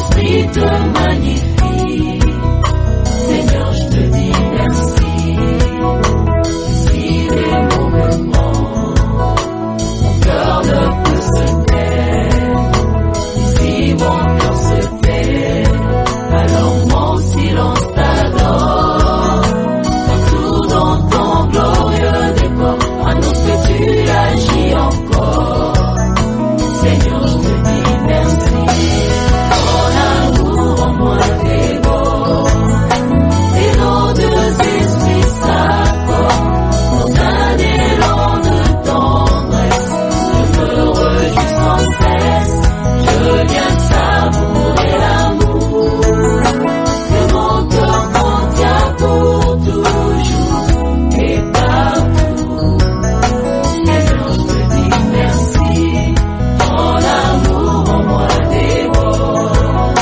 Saint-Esprit te magnifie. Seigneur, je te dis merci. Ici les moments, mon cœur ne peut se taire. Ici mon cœur se tait, alors mon silence t'adore. Partout dans ton glorieux décor, annonce que tu agis encore. Seigneur, je te dis merci. Ton amour en moi déborde, et nos deux esprits s'accordent dans un élan de tendresse. Je me réjouis sans cesse, je viens de savourer l'amour que mon cœur contient pour toujours et partout. Seigneur, je te dis merci. Ton amour en moi déborde,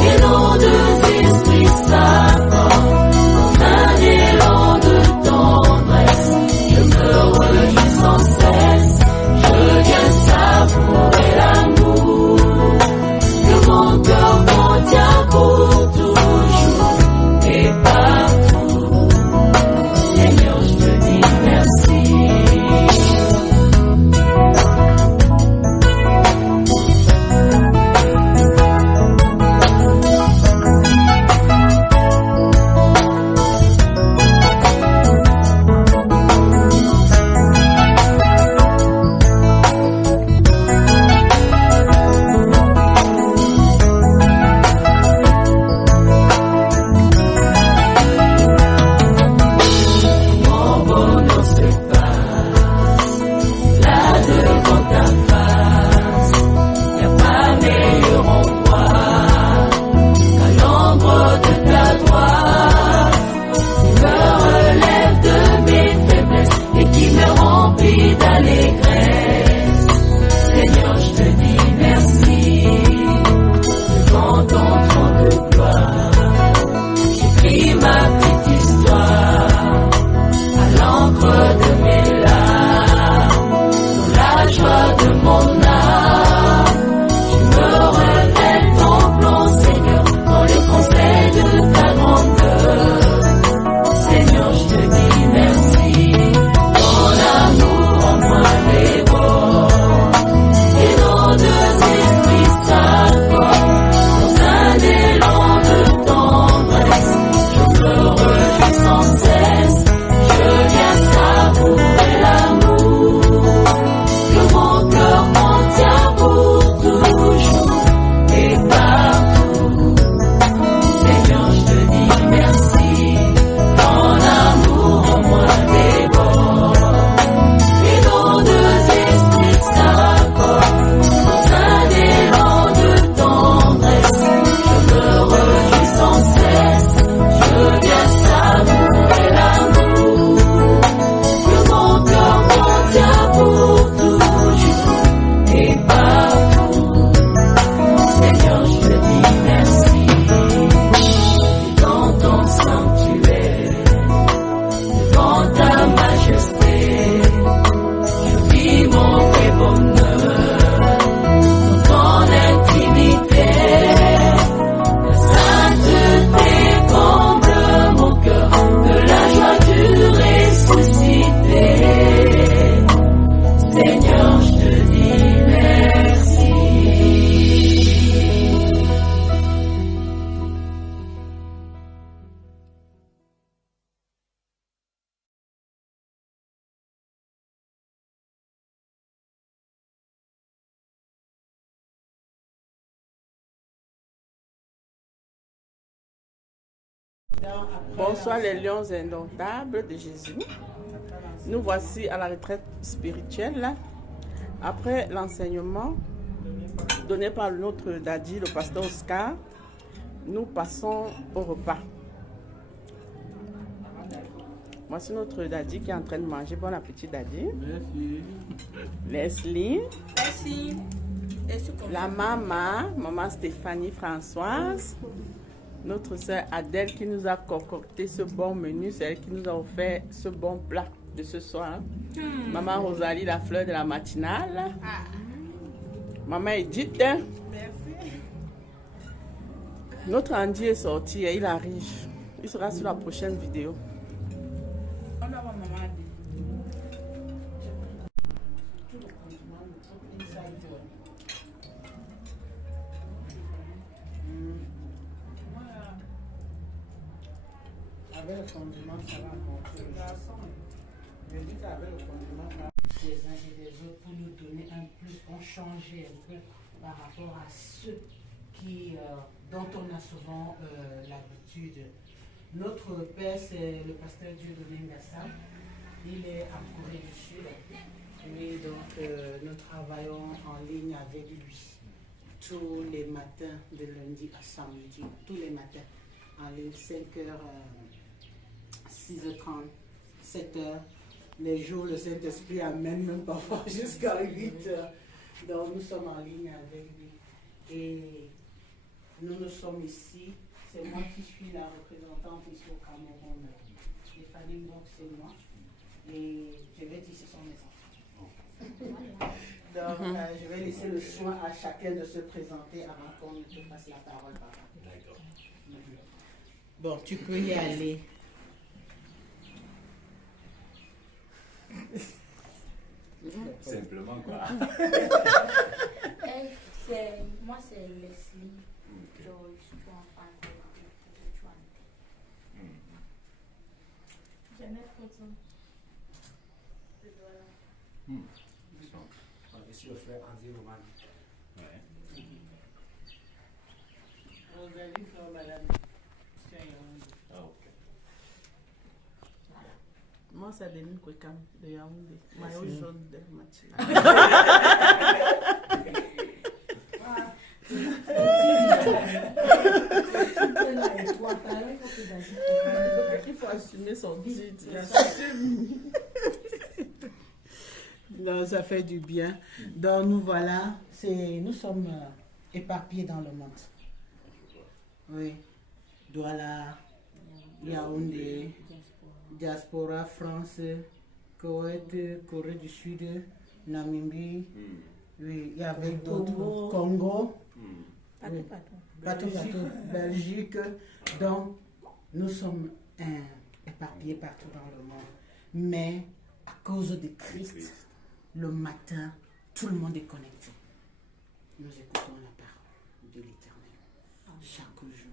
et nos deux esprits s'accordent dans un élan de tendresse. Je me réjouis sans cesse, je viens de savourer l'amour que mon cœur contient pour toujours et partout. Seigneur, je te dis merci. Mon bonheur se passe là devant ta face. Y'a pas meilleur endroit qu'à l'ombre de ta droite, qui me relève de mes faiblesses et qui me remplit d'allégresse. Seigneur, je te dis merci. Devant ton trône de gloire, j'écris ma petite histoire à l'encre de mes larmes, dans la joie de mon âme. Tu me révèles ton plan, Seigneur, dans les conseils de ta grandeur. Seigneur, je te dis merci. Ton amour en moi déborde, et nos deux esprits s'accordent dans un élan de tendresse. Je me réjouis sans cesse, je viens savourer l'amour que mon cœur contient pour toujours et partout. Seigneur, je te dis merci. Ton amour en moi déborde, et nos deux esprits s'accordent dans un élan de tendresse. Je me réjouis sans cesse, je viens savourer l'amour que mon cœur contient pour toujours et partout. Seigneur, je te dis merci. Dans ton sanctuaire, devant ta majesté, je vis mon vrai bonheur dans ton intimité. La sainteté comble mon cœur de la joie du ressuscité. Seigneur, je te dis merci. Bonsoir les lions indomptables de Jésus. Nous voici à la retraite spirituelle. Après l'enseignement donné par notre daddy, le pasteur Oscar, nous passons au repas. Voici notre daddy qui est en train de manger. Bon appétit, daddy. Merci. Leslie. Merci. La maman Stéphanie Françoise. Notre sœur Adèle qui nous a concocté ce bon menu, c'est elle qui nous a offert ce bon plat de ce soir. Maman Rosalie, la fleur de la matinale. Maman Edith. Merci. Notre Andy est sorti et il arrive. Il sera sur la prochaine vidéo. Avec le condiment, ça va monter. Je dis qu'avec le condiment, ça va des uns et des autres pour nous donner un plus, on changeait un peu par rapport à ceux dont on a souvent l'habitude. Notre père, c'est le pasteur Dieudonné Ngassa. Il est en Corée du Sud. Oui, donc nous travaillons en ligne avec lui tous les matins, de lundi à samedi, tous les matins, en ligne, 5h, 6h30, 7h. Les jours, le Saint-Esprit amène même parfois jusqu'à 8h. Donc nous sommes en ligne avec lui. Et nous sommes ici. C'est moi qui suis la représentante ici au Cameroun. Stéphanie Mbok, c'est moi. Et je vais dire, ce sont mes enfants. Donc, je vais laisser le soin à chacun de se présenter avant qu'on ne te passe la parole, papa. D'accord. Bon, tu peux y aller. Simplement quoi. Moi c'est Leslie Joyce Chouan-Fan de Chouan. Jeannette Cotton. Je suis le frère Andy Roman. Ouais. Rosalie Fleur Madame. Ah, ok. Moi, c'est Denis Kwekam de Yaoundé. Maillot jaune de Mathilde. Il faut assumer son titre. J'assume. Non, ça fait du bien. Donc nous voilà, nous sommes éparpillés dans le monde. Oui. Douala, Yaoundé, Diaspora, France, Koweït, Corée du Sud, Namibie, oui, il y avait d'autres, Congo, oui, partout, Belgique. Donc nous sommes éparpillés partout dans le monde. Mais à cause de Christ, le matin, tout le monde est connecté. Nous écoutons la parole de l'Éternel chaque jour.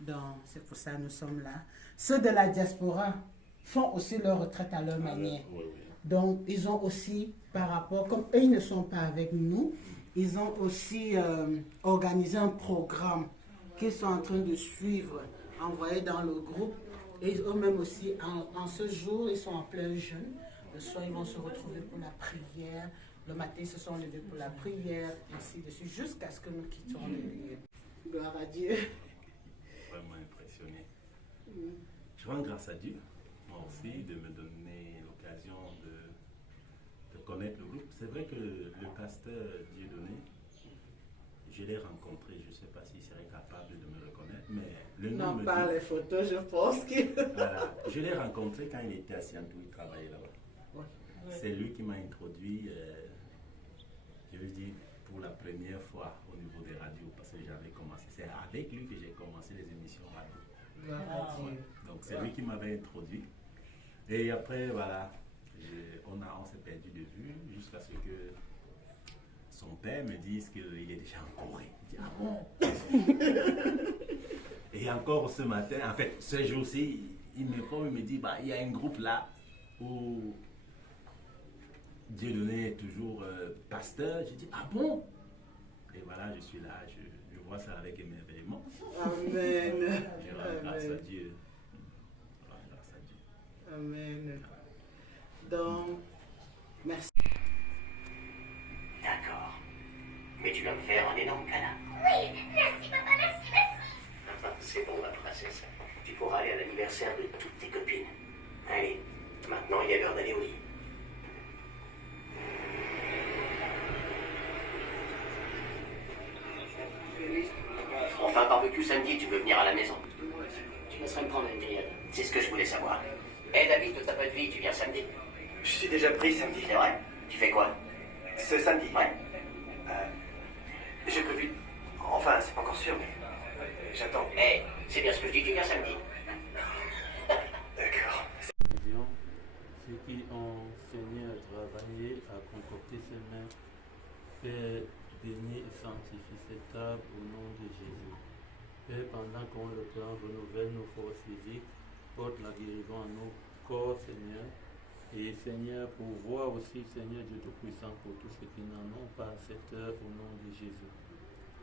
Donc, c'est pour ça que nous sommes là. Ceux de la diaspora font aussi leur retraite à leur manière. Donc, ils ont aussi, par rapport, comme eux, ils ne sont pas avec nous, ils ont aussi organisé un programme qu'ils sont en train de suivre, envoyé dans le groupe. Et eux-mêmes aussi, en ce jour, ils sont en plein jeûne. Le soir, ils vont se retrouver pour la prière. Le matin, ils se sont levés pour la prière, ainsi de suite, jusqu'à ce que nous quittions le lieu. Gloire à Dieu. Vraiment impressionné. Je rends grâce à Dieu, moi aussi, de me donner l'occasion de connaître le groupe. C'est vrai que le pasteur Dieudonné, je l'ai rencontré, je ne sais pas s'il serait capable de me reconnaître, mais le nom Non, me pas dit... les photos, je pense que... Voilà. Je l'ai rencontré quand il était à Siantou, il travaillait là-bas. Ouais. C'est lui qui m'a introduit, je veux dire, pour la première fois au niveau des radios, parce que j'avais commencé. C'est avec lui que j'ai commencé les émissions radio. Ouais. Donc c'est lui qui m'avait introduit. Et après, voilà, on s'est perdu de vue jusqu'à ce que son père me dise qu'il est déjà en Corée. Je dis, ah bon? Et encore ce matin, en fait, ce jour-ci, il me dit, bah, il y a un groupe là où Dieudonné est toujours pasteur. Je dis, ah bon? Et voilà, je suis là, je vois ça avec émerveillement. Amen. Je rends grâce à Dieu. Je rends grâce à Dieu. Amen. Donc, merci. D'accord. Mais tu vas me faire un énorme câlin. Oui, merci papa, merci. C'est bon, ma princesse. Tu pourras aller à l'anniversaire de toutes tes copines. Allez, maintenant il est l'heure d'aller au lit. Enfin, barbecue samedi, tu veux venir à la maison? Tu laisserais me prendre une grillade. C'est ce que je voulais savoir. Hé David, de ta pas de vie, tu viens samedi? Je suis déjà pris samedi. C'est vrai? Tu fais quoi? Ce samedi. Ouais. J'ai prévu. Enfin, c'est pas encore sûr, mais j'attends. Eh, c'est bien ce que je dis, tu viens samedi. D'accord. Ceux qui ont Seigneur travaillé à concocter ces mains, Père, bénis et sanctifie cette table au nom de Jésus. Père, pendant qu'on le prend, renouvelle nos forces physiques, porte la guérison à nos corps, Seigneur. Et Seigneur, pour voir aussi, Seigneur Dieu Tout-Puissant, pour tous ceux qui n'en ont pas à cette heure, au nom de Jésus.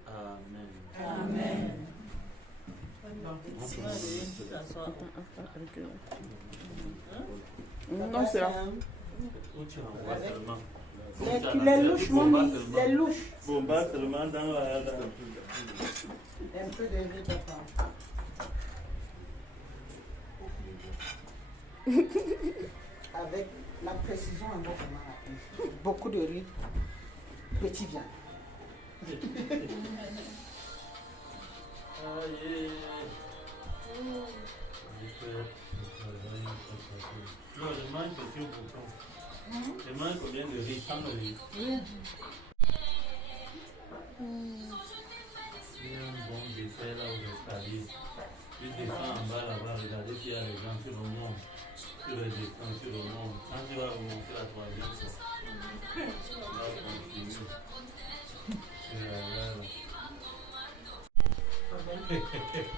Amen. Amen. Non, c'est là. Où tu envoies seulement. Les louches, mamie, les louches. Bomba seulement dans la... Un peu de riz, papa. Avec la précision, on va comment la beaucoup de riz, petit viande. Non, je mange sur bouton. Je mange combien de riz? 100 riz. Il y a un bon dessert là où l'escalier. Tu descends en bas là-bas, regardez s'il y a les gens sur le monde. Sur le descend, sur le monde. Quand tu vas remonter la troisième fois, là, on continue.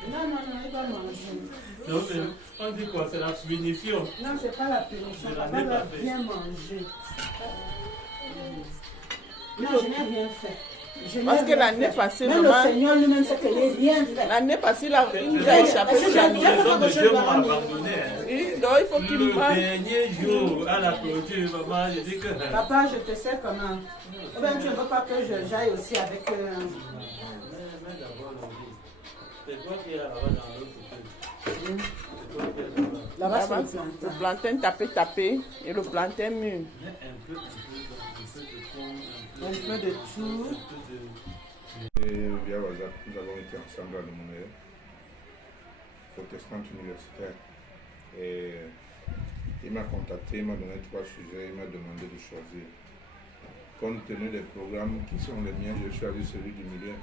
Non, il va manger. Donc, on dit quoi? C'est la punition. Non, c'est pas la punition. Je Papa l'avais va pas fait. bien manger. Non, je n'ai rien fait. Je n'ai Parce que rien l'année fait. passée, même maman- le Seigneur lui-même sait que je n'ai rien fait. L'année passée, il nous a échappé. Parce que sur la j'ai nuit. déjà Les hommes de fait Dieu quelque m'ont chose. abandonné. Oui, donc il faut qu'il Le mange. dernier jour, à la clôture, maman, je dis que... Papa, je te sais comment. Ou bien tu ne veux pas que j'aille aussi avec. Mais d'abord, c'est toi qui es là-bas dans l'autre côté. C'est toi qui es là-bas. Là-bas, Là-bas, c'est le le plantain tapé et le plantain mûr. Mais un peu de thon, Un peu de tout. Et via WhatsApp, nous avons été ensemble à Lemonnier, protestante universitaire. Et il m'a contacté, il m'a donné 3 sujets, il m'a demandé de choisir. Compte tenu des programmes qui sont les miens, j'ai choisi celui du milieu.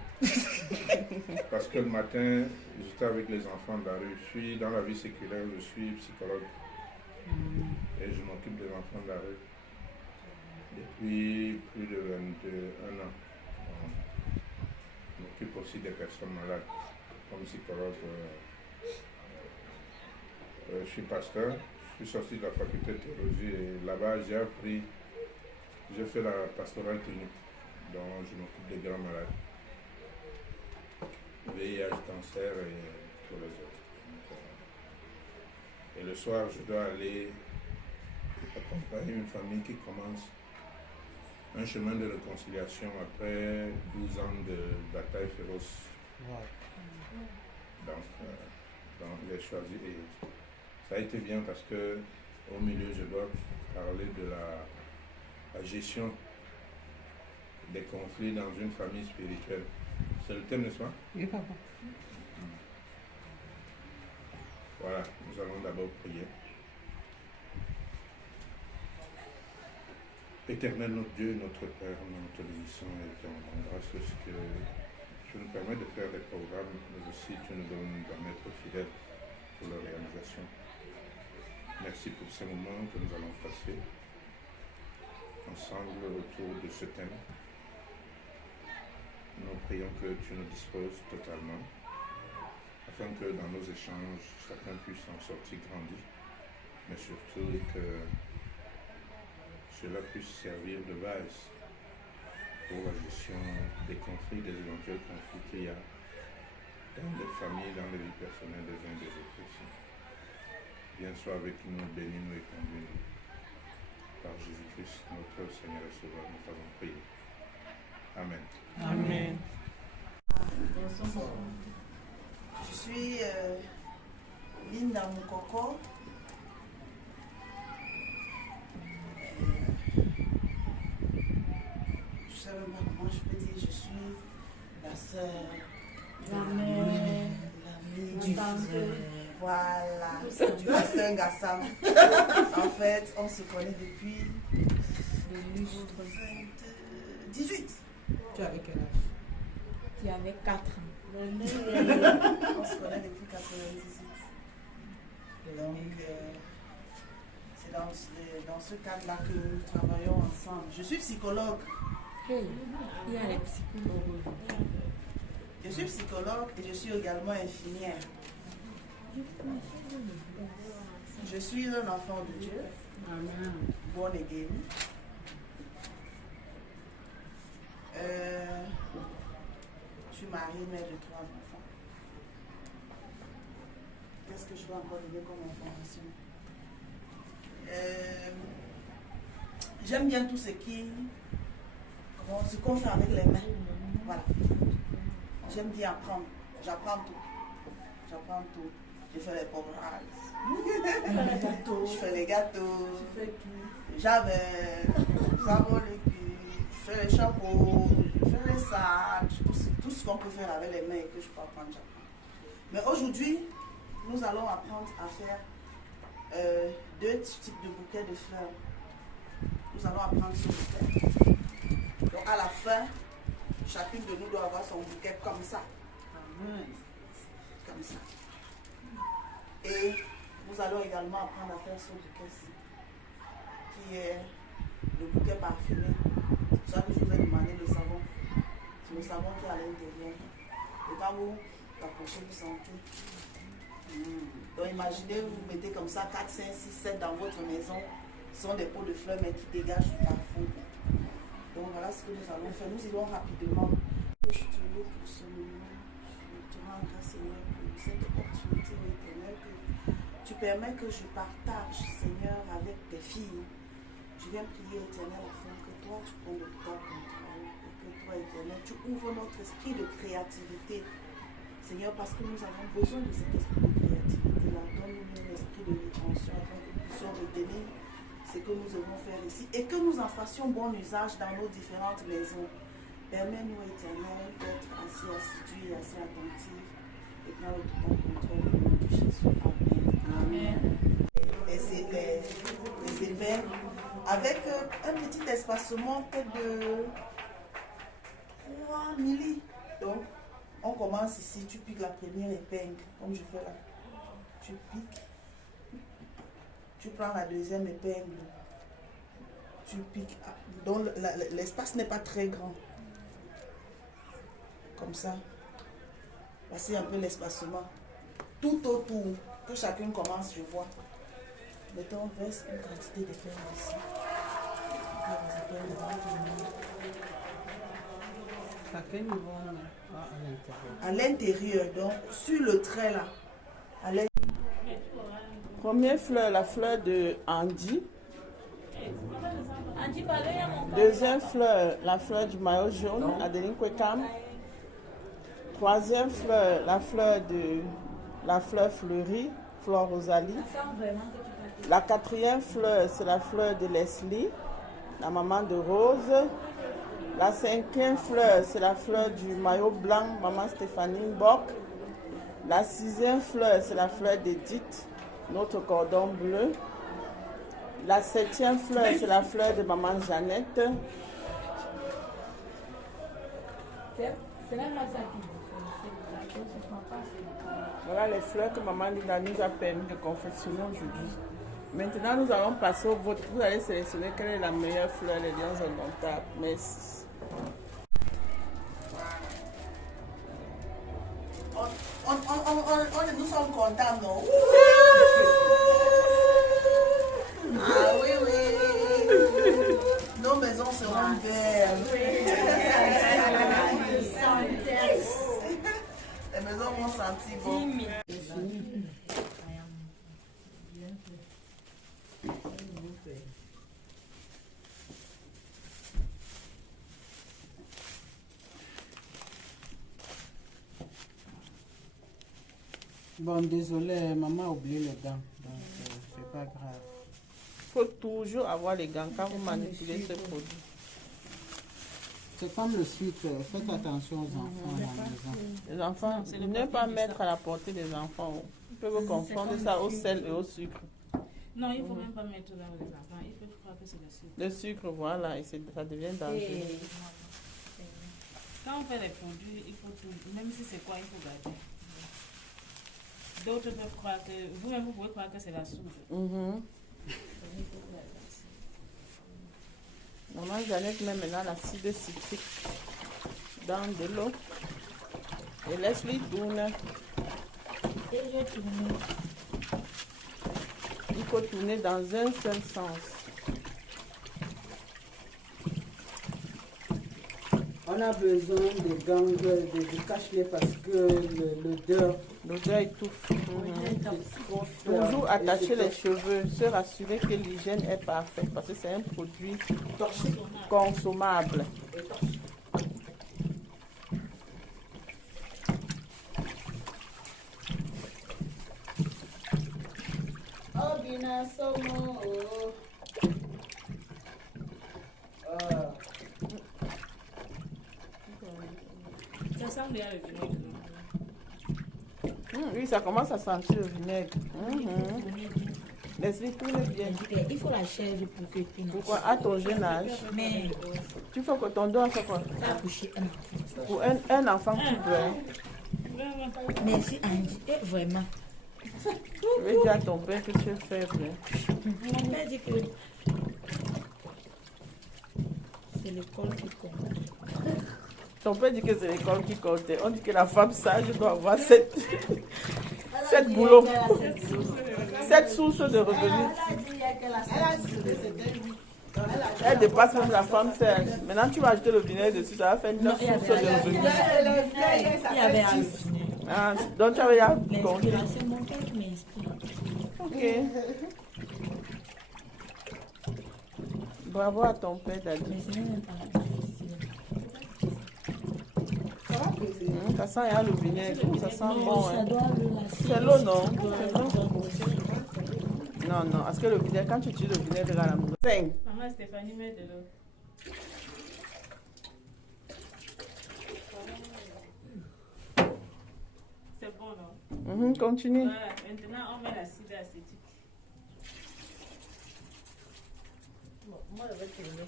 Parce que le matin, j'étais avec les enfants de la rue. Je suis dans la vie séculaire, je suis psychologue. Et je m'occupe des enfants de la rue depuis plus de 21 ans. Je m'occupe aussi des personnes malades comme psychologue. Je suis pasteur, je suis sorti de la faculté de théologie et là-bas j'ai fait la pastorale clinique, dont je m'occupe des grands malades. VIH, cancer et tous les autres. Et le soir, je dois aller accompagner une famille qui commence un chemin de réconciliation après 12 ans de bataille féroce. Donc j'ai choisi et ça a été bien parce que au milieu je dois parler de la gestion des conflits dans une famille spirituelle. C'est le thème, n'est-ce pas? Oui, papa. Voilà, nous allons d'abord prier. Éternel notre Dieu, notre Père, nous te bénissons et te rendons grâce parce que tu nous permets de faire des programmes, mais aussi tu nous donnes d'en être fidèles pour leur réalisation. Merci pour ces moments que nous allons passer ensemble autour de ce thème. Nous prions que tu nous disposes totalement, afin que dans nos échanges, chacun puisse en sortir grandi, mais surtout que cela puisse servir de base pour la gestion des conflits, des éventuels conflits qu'il y a dans les familles, dans les vies personnelles des uns et des autres aussi. Viens sois avec nous, bénis-nous et conduis-nous. Par Jésus-Christ, notre Seigneur et Sauveur, nous avons prié. Amen. Amen. Je suis Linda Moukoko. Je ne sais même pas comment je peux dire, je suis la sœur, la mère, l'amie du frère, voilà, du pasteur Gassam. En fait, on se connaît depuis 18. Tu avais quel âge? Tu avais 4 ans. On se connaît depuis 98. Donc, c'est dans ce cadre-là que nous travaillons ensemble. Je suis psychologue. Hey, il y a les psychologues. Je suis psychologue et je suis également infirmière. Je suis un enfant de Dieu. Amen. Born again. Je suis mariée, mère de 3 enfants. Qu'est-ce que je peux encore donner comme information? J'aime bien tout ce ce qu'on fait avec les mains. Voilà. J'aime bien apprendre. J'apprends tout. Je fais les pommages. Je fais les gâteaux. J'avais savon le cul. Je fais les chapeaux. Je fais les sacs. Tout ce qu'on peut faire avec les mains et que je peux apprendre, j'apprends. Mais aujourd'hui, nous allons apprendre à faire 2 types de bouquets de fleurs. Nous allons apprendre ce bouquet. Donc à la fin, chacune de nous doit avoir son bouquet comme ça. Comme ça. Et nous allons également apprendre à faire ce bouquet-ci, qui est le bouquet parfumé. C'est pour ça que je vous ai demandé le savon. C'est le savon qui est à l'intérieur. Et quand vous l'approchez, vous sentez. Donc imaginez, vous mettez comme ça 4, 5, 6, 7 dans votre maison. Ce sont des pots de fleurs mais qui dégagent du parfum. Donc voilà ce que nous allons faire. Nous irons rapidement. Je te loue pour ce moment. Je te rends grâce, Seigneur, pour cette opportunité éternelle que tu permets que je partage, Seigneur, avec tes filles. Je viens prier, Éternel, afin que toi, tu prennes le temps contrôle et que toi, Éternel, tu ouvres notre esprit de créativité. Seigneur, parce que nous avons besoin de cet esprit de créativité-là. Donne-nous un esprit de rétention afin que nous puissions retenir ce que nous devons faire ici et que nous en fassions bon usage dans nos différentes maisons. Permets-nous, Éternel, d'être assez assidus et assez attentifs et prendre le tout en contrôle au nom de Jésus. Amen. Et c'est les éveils avec un petit espacement peut-être de 3 milli. Donc, on commence ici, tu piques la première épingle, comme je fais là. Tu piques. Tu prends la deuxième épingle. Tu piques. Donc, l'espace n'est pas très grand. Comme ça. Voici un peu l'espacement. Tout autour. Que chacun commence, je vois. Mettons, verse une quantité d'épingles ici. À quel niveau on est? À l'intérieur, donc sur le trait là. Première fleur, la fleur de Andy. Deuxième fleur, la fleur du maillot jaune, Adeline Kwekam. Troisième fleur, la fleur fleurie, Fleur Rosalie. La quatrième fleur, c'est la fleur de Leslie, la maman de Rose. La cinquième fleur, c'est la fleur du maillot blanc, maman Stéphanie Bock. La sixième fleur, c'est la fleur d'Edith, notre cordon bleu. La septième fleur, c'est la fleur de maman Jeannette. Voilà les fleurs que maman Lina nous a permis de confectionner aujourd'hui. Maintenant, nous allons passer au vote. Vous allez sélectionner quelle est la meilleure fleur, les lions indomptables. Merci. Nous sommes contents, non? Ah oui, oui. Nos maisons seront belles. Les maisons vont sentir bon. Bon, désolé, maman a oublié les gants, donc c'est pas grave. Il faut toujours avoir les gants quand vous manipulez ce produit. C'est comme le sucre, faites attention aux enfants à la maison. Les enfants, ne pas mettre à la portée des enfants. Ils peuvent confondre ça au sel et au sucre. Non, il ne faut même pas mettre dans les enfants, ils peuvent croire que c'est le sucre. Le sucre, voilà, et ça devient dangereux. Quand Quand on fait les produits, il faut tout, même si c'est quoi, il faut garder. D'autres peuvent croire que, vous-même vous pouvez croire que c'est la soude. Maman Jeannette met maintenant l'acide citrique dans de l'eau et laisse-les tourner. Et je tourne. Il faut tourner dans un seul sens. On a besoin de gants, de cache-nez parce que l'odeur étouffe. Toujours attacher les cheveux, se rassurer que l'hygiène est parfaite parce que c'est un produit consommable. Ça sent bien le vinaigre. Oui, ça commence à sentir le vinaigre. Laisse-les tourner bien. Il faut la chaise pour que tu... Pourquoi? À ton jeune âge, Mais tu faut que ton dos soit quoi? accoucher un enfant. Pour un enfant qui doit. Merci Angie. Et vraiment. Je vais dire à ton père que tu es faible. Mon père dit que c'est l'école qui compte. Ton père dit que c'est l'école qui compte. On dit que la femme sage doit avoir cette boulot, cette source de revenus. Elle dépasse même la femme sage. Maintenant, tu vas ajouter le vinaigre dessus, ça va faire une source de revenus. Il y avait un Ah, donc tu avais déjà compté. c'est mon père qui m'inspire. Ok. Bravo à ton père, Daddy. Mais c'est même pas difficile. Ça sent rien le vinaigre, ça sent bon. Ça Hein. doit le lasser. C'est l'eau, non? C'est l'eau. Non, non, parce que le vinaigre, quand tu utilises le vinaigre à la maison. Maman Stéphanie met de l'eau. C'est bon, non? Continue. Voilà, maintenant on met l'acide acétique. Moi, je vais tourner.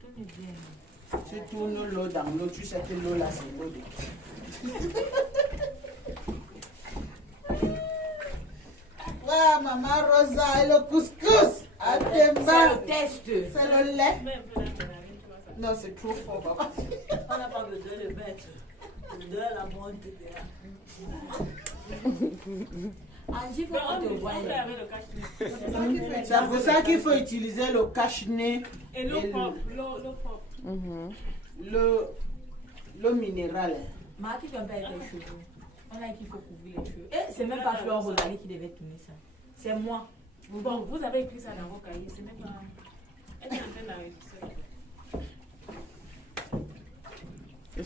Tourne bien. tu tournes l'eau dans l'eau, tu sais que l'eau là c'est l'eau de... Ouais, maman Rosa et le couscous. À tes mains. C'est le test. C'est le lait. Non, c'est trop fort, papa. On n'a pas besoin de mettre de la monte Angie, faut qu'on te voie. C'est pour ça qu'il faut utiliser le cache-nez Et l'eau propre. l'eau minérale. Marc, tu viens pas avec les cheveux. On a dit qu'il faut couvrir les cheveux. Et c'est même pas Fleur Rosalie qui devait tourner ça. C'est moi. Bon, vous avez écrit ça dans vos cahiers. C'est même pas... Elle est en train d'enregistrer. Je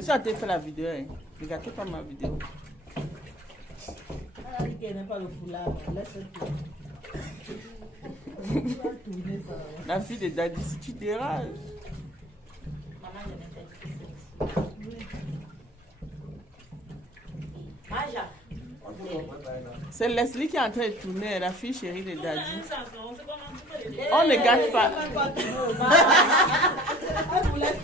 suis en train de faire la vidéo. Hein. Regardez pas ma vidéo. Elle a dit qu'elle n'aime pas le foulard. Laisse-le tourner. La fille de Daddy, si tu dérages. Maman, je m'ai dit que c'est le foulard. Maja. C'est Leslie qui est en train de tourner, la fille chérie de Daddy. On ne gâte pas.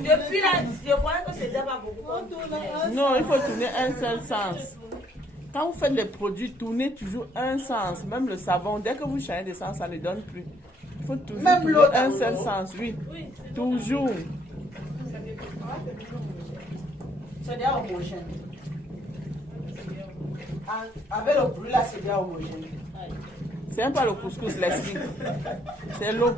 Depuis là, je croyais que c'était pas beaucoup. Non, il faut tourner un seul sens. Quand vous faites les produits, tournez toujours un sens. Même le savon, dès que vous changez de sens, ça ne donne plus. Il faut toujours tourner un seul sens, oui. Toujours. C'est bien homogène. Avec le bruit là, c'est bien homogène. C'est même pas le couscous, Leslie. C'est l'eau.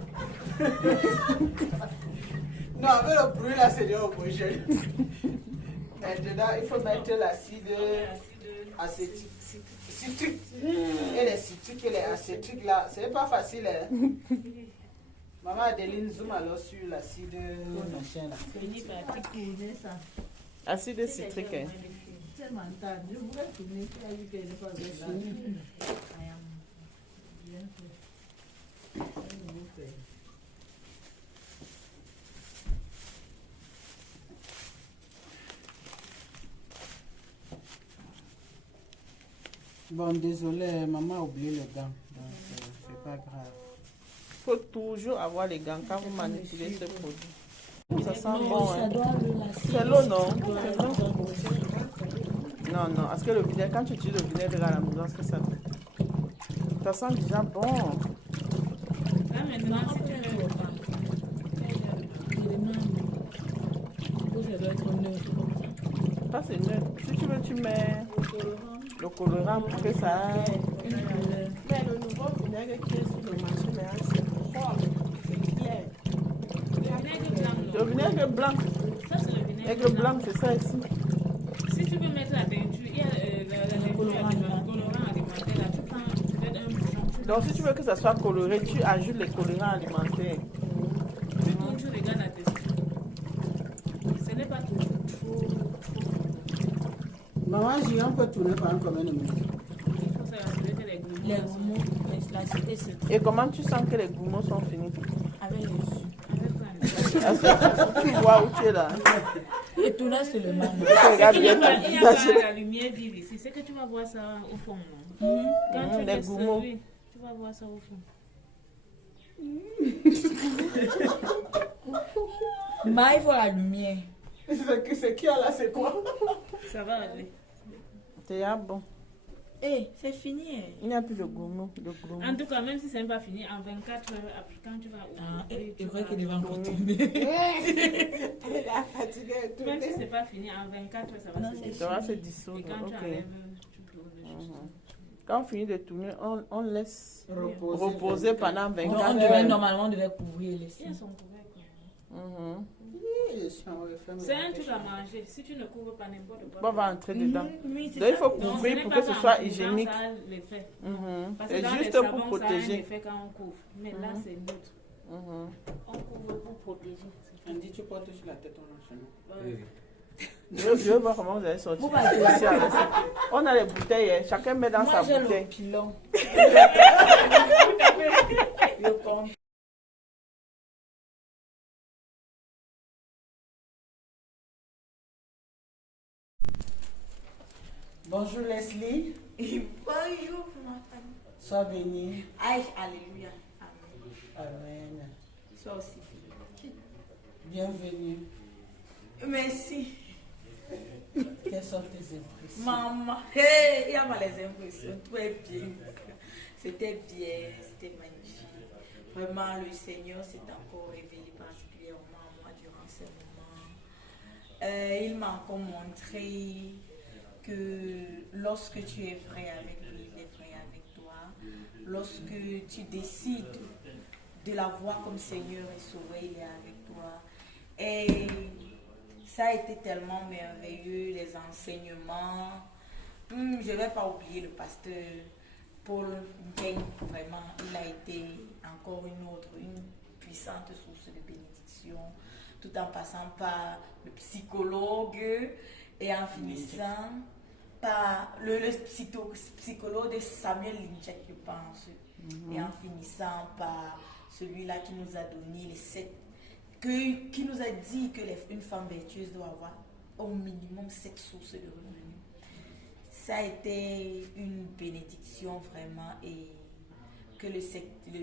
Non, avec le bruit là, c'est bien homogène. Maintenant, il faut mettre l'acide acétique. Citrique. Et les citriques et les acétiques là, c'est pas facile. Hein? Maman Adeline zoom alors sur l'acide machin là. Acide citrique. Hein. C'est mental. Je voulais tourner. Tu as dit qu'elle n'est pas Bon, désolé, maman a oublié le gant. Donc, c'est pas grave. Il faut toujours avoir les gants quand vous manipulez ce produit. Ça sent Non, bon. ça Hein. doit le lasser. C'est l'eau, non? Ça doit- C'est l'eau. Non, non. Parce que le vinaigre, quand tu utilises le vinaigre à la maison, ce que ça fait? Ça sent déjà bon. Là, maintenant, si tu veux. Ça doit être neutre comme ça. Ça, c'est neutre. Si tu veux, tu mets le colorant pour que ça ait une couleur. Mais le nouveau vinaigre qui est sur le marché, maintenant, c'est propre, c'est clair. Le vinaigre blanc. Ça, c'est le vinaigre Vinaigre blanc, c'est ça ici. Si tu veux mettre la teinture, il y a la teinture colorant alimentaire, là, tu prends peut-être un bouchon. Donc, si tu veux que ça soit coloré, tu ajoutes les colorants alimentaires. Tu tournes, tu regardes la texture. Ce n'est pas trop. Maman, j'y on peut tourner pendant combien de minutes? Il faut savoir que les gros Les gourmands, la cité, c'est Et comment tu sens que les gourmands sont finis? avec les jus. Est-ce que tu vois où tu es là? Et tout là, c'est le même. Regarde Il n'y a bien pas ton visage. la lumière vive ici. C'est que tu vas voir ça au fond. Non? Quand tu Les laisses gourmands. oui, tu vas voir ça au fond. Mais il faut la lumière. C'est qui là, c'est quoi? Ça va aller. C'est déjà bon. Eh, c'est fini. Hein. Il n'y a plus de gourmand. En tout cas, même si ce n'est pas fini, en 24 heures, après, quand tu vas Ah, ouvrir, je tu crois vas- qu'il va encore tomber. Elle est là, fatiguée et tout. Même si ce n'est pas fini, en 24 heures, ça va Non, se c'est dissoudre. Ça va se Et dissoudre. quand tu Ok. enlèves, tu peux ouvrir juste. Quand on finit de tourner, on laisse Reposer. reposer pendant Donc, 24 on devait, heures. normalement, on devait couvrir les Il y seins. a son couvercle. Mhm. Oui, je suis en refait, C'est mais un truc à manger. Si tu ne couvres pas n'importe quoi. On va entrer dedans. Oui, c'est Donc il faut Non, ce couvrir n'est pour pas que ce qu'en soit couvrant, hygiénique. ça a l'effet. Mhm. Parce que C'est dans juste les pour savons, ça a un protéger. effet quand on couvre. Mais là, c'est neutre. Mhm. On couvre pour protéger. Andy, tu portes sur la tête, on enchaîne. Ouais. Je veux voir comment vous allez sortir. Vous m'avez Ici, avec ça. On a les bouteilles, hein. Chacun met dans Moi, sa j'ai le bouteille. pilon. Je compte. Bonjour Leslie, Bonjour, ma famille. sois bénie. Aïe, alléluia. Amen. Amen. Sois aussi. Bienvenue. Merci. Quelles sont tes impressions? Maman. Hey, il y a mal les impressions. Tout est bien. C'était bien, c'était magnifique. Vraiment, le Seigneur s'est encore révélé particulièrement à moi durant ces moments. Il m'a encore montré que lorsque tu es vrai avec lui, il est vrai avec toi. Lorsque tu décides de la voir comme Seigneur et Sauveur, il est avec toi. Et ça a été tellement merveilleux, les enseignements. Je ne vais pas oublier le pasteur Paul Nkeng, vraiment, il a été encore une puissante source de bénédiction, tout en passant par le psychologue et en finissant par le psychologue de Samuel Linchek, je pense, et en finissant par celui-là qui nous a donné les 7, qui nous a dit que une femme vertueuse doit avoir au minimum 7 sources de revenus. Ça a été une bénédiction vraiment, et que le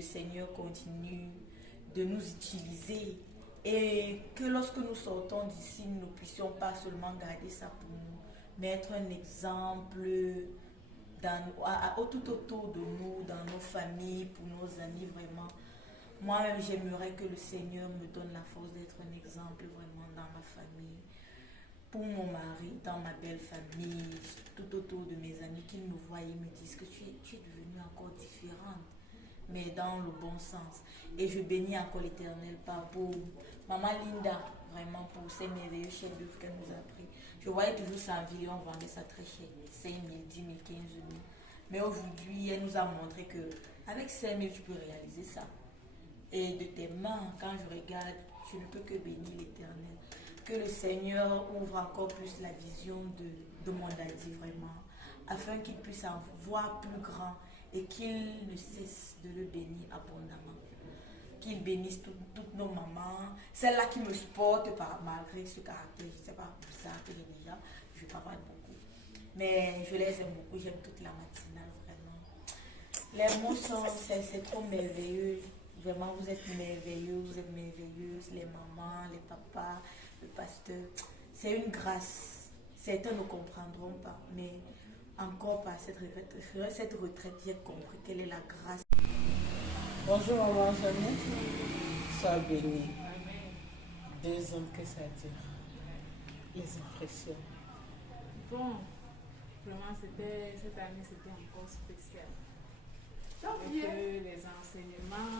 Seigneur continue de nous utiliser et que lorsque nous sortons d'ici, nous ne puissions pas seulement garder ça pour nous, mais être un exemple tout autour de nous, dans nos familles, pour nos amis vraiment. Moi-même, j'aimerais que le Seigneur me donne la force d'être un exemple vraiment dans ma famille, pour mon mari, dans ma belle famille, tout autour de mes amis qui me voient et me disent que tu es devenue encore différente, mais dans le bon sens. Et je bénis encore l'Éternel pour Maman Linda, vraiment pour ces merveilleux chefs d'œuvre qu'elle nous a pris. Je voyais toujours ça en vidéo, on vendait ça très cher, 5 000, 10 000, 15 000. Mais aujourd'hui, elle nous a montré que avec 5 000, tu peux réaliser ça. Et de tes mains, quand je regarde, je ne peux que bénir l'Éternel. Que le Seigneur ouvre encore plus la vision de mon daddy vraiment, afin qu'il puisse en voir plus grand et qu'il ne cesse de le bénir abondamment. Qu'il bénisse toutes nos mamans, celle-là qui me supporte malgré ce caractère, je ne sais pas pour ça que j'ai déjà, je ne vais pas parler beaucoup. Mais je les aime beaucoup, j'aime toute la matinale vraiment. Les mots sont, c'est trop merveilleux. Vraiment, vous êtes merveilleuses, les mamans, les papas, le pasteur. C'est une grâce. Certains ne comprendront pas, mais encore par cette retraite, j'ai compris quelle est la grâce. Bonjour maman Jeannette, sois bénie. 2 ans que ça dure. Les impressions. Bon, vraiment, cette année, c'était encore spécial. Avec les enseignements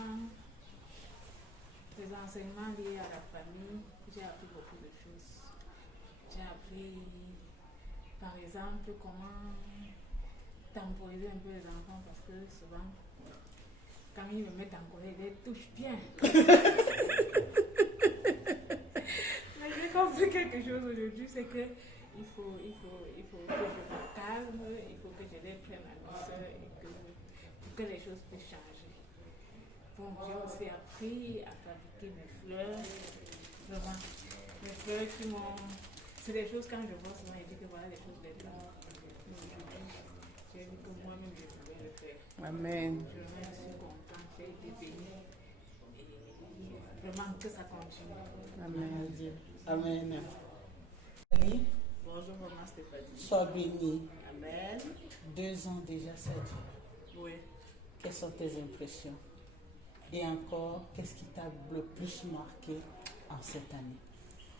liés à la famille, j'ai appris beaucoup de choses. J'ai appris, par exemple, comment temporiser un peu les enfants parce que souvent, quand ils me mettent en colère, ils les touchent bien. Mais j'ai compris quelque chose aujourd'hui, c'est que il faut que je me calme, il faut que je les prenne à douceur et pour que les choses puissent changer. Bon, j'ai aussi appris à fabriquer mes fleurs. Vraiment, mes fleurs qui m'ont... C'est des choses quand je vois souvent, je dis que voilà les choses des fleurs. J'ai vu que moi-même je pouvais le faire. Amen. Je suis contente, j'ai été bénie. Et vraiment que ça continue. Amen. Amen. Bonjour maman Stéphanie. Sois bénie. Amen. 2 ans déjà, ça dure. Oui. Quelles sont tes impressions? Et encore, qu'est-ce qui t'a le plus marqué en cette année?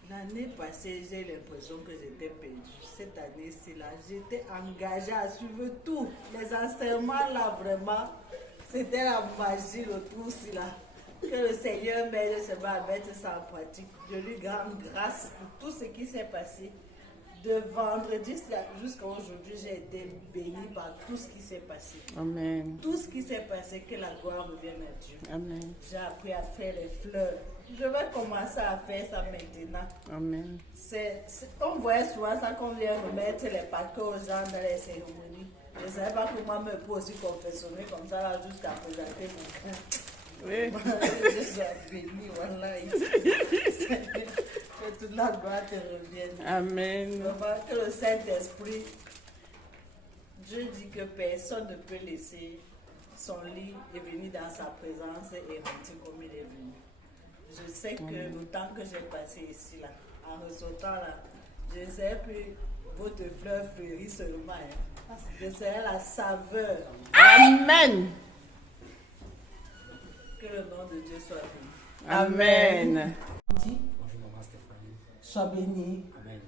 L'année passée, j'ai l'impression que j'étais perdue. Cette année-ci, là, j'étais engagée à suivre tout. Les enseignements, là, vraiment, c'était la magie, le tout, là. Que le Seigneur m'aide seulement à mettre ça en pratique. Je lui rends grâce pour tout ce qui s'est passé. De vendredi jusqu'à aujourd'hui, j'ai été bénie par tout ce qui s'est passé. Amen. Tout ce qui s'est passé, que la gloire revienne à Dieu. Amen. J'ai appris à faire les fleurs. Je vais commencer à faire ça maintenant. Amen. On voyait souvent ça qu'on vient remettre les paquets aux gens dans les cérémonies. Je ne savais pas comment me peut aussi confessionner comme ça là, jusqu'à présenter mon cœur. Oui. Je suis bénie, voilà. Que toute la gloire te revienne. Amen. Vraiment, que le Saint-Esprit, Dieu dit que personne ne peut laisser son lit et venir dans sa présence et mentir comme il est venu. Je sais que le temps que j'ai passé ici, là, en ressortant là, je ne sais plus votre fleur fleurie seulement. Hein. Je sais la saveur. Amen. Que le nom de Dieu soit béni. Amen. Bonjour maman Stéphanie. Sois bénie. Amen.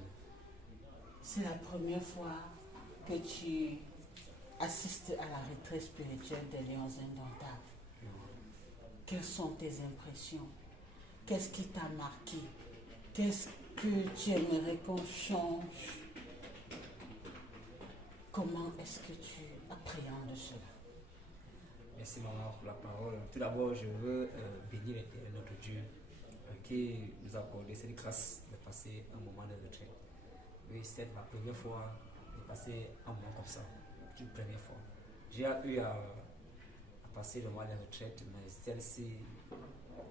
C'est la première fois que tu assistes à la retraite spirituelle des Lions Indomptables. Quelles sont tes impressions? Qu'est-ce qui t'a marqué? Qu'est-ce que tu aimerais qu'on change? Comment est-ce que tu appréhendes cela? Merci maman pour la parole. Tout d'abord, je veux bénir notre Dieu qui nous a accordé cette grâce de passer un moment de retraite. Oui, c'est ma première fois de passer un moment comme ça. Une première fois. J'ai eu à passer le mois de retraite, mais celle-ci,